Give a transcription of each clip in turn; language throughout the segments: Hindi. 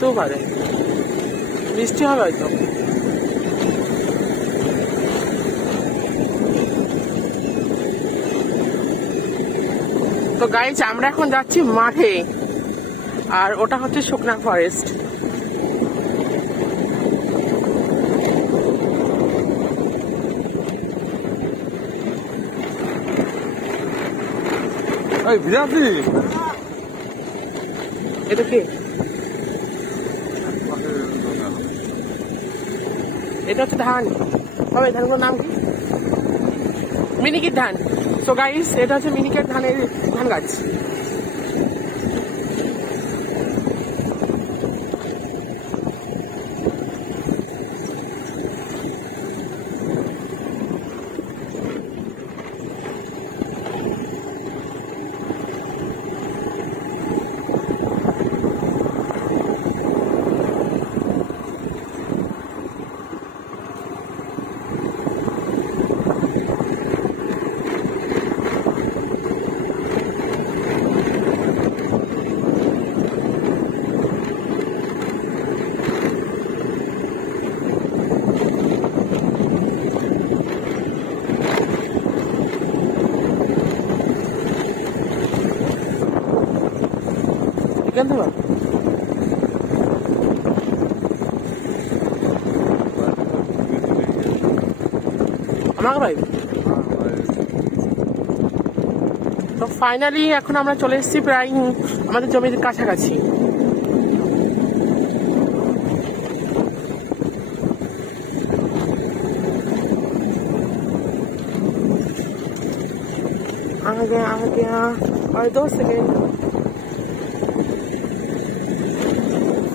আসতেও পারে, বৃষ্টি হবে হয়তো। তো গাইজ আমরা এখন যাচ্ছি মাঠে, আর ওটা হচ্ছে শুকনা ফরেস্ট। এটা কি? এটা হচ্ছে ধান। তবে ধানগুলোর নাম কি? মিনিকেট ধান। সো গাইস এটা হচ্ছে মিনিকেট ধানের ধান গাছ। Ganti bang. আমাকে ভাই তো ফাইনালি এখন আমরা চলে এসেছি প্রায় আমাদের জমির কাছাকাছি। आ गया और 2 सेकेंड।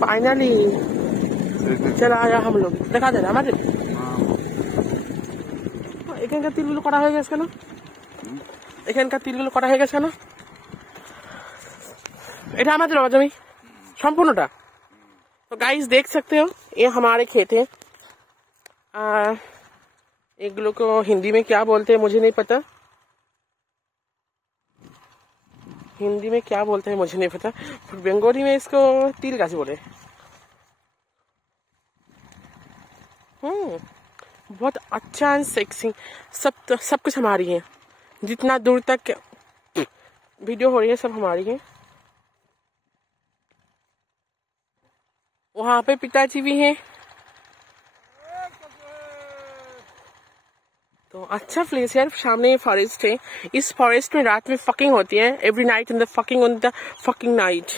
फाइनली चला आया हम लोग। দেখা যায় আমাদের এখানকার তীরগুলো করা হয়ে গেছে কেন? এখানকার তীরগুলো করা হয়ে গেছে কেন? এটা আমাদের জমি সম্পূর্ণটা। तो गाइस देख सकते हो ये हमारे खेत हैं। एगुलो को हिंदी में क्या बोलते हैं मुझे नहीं पता, हिंदी में क्या बोलते हैं मुझे नहीं पता, बंगाली में इसको तिल गाछ बोले। बहुत अच्छा एंड सेक्सी सब कुछ हमारी है। जितना दूर तक वीडियो हो रही है सब हमारी है। वहाँ पे पिताजी भी हैं। तो अच्छा प्लेस यार, सामने फॉरेस्ट है। इस फॉरेस्ट में रात में फकिंग होती है, every night in the fucking night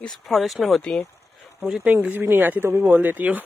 इस फॉरेस्ट में होती है। मुझे इतना इंग्लिश भी नहीं आती तो भी बोल देती हूँ।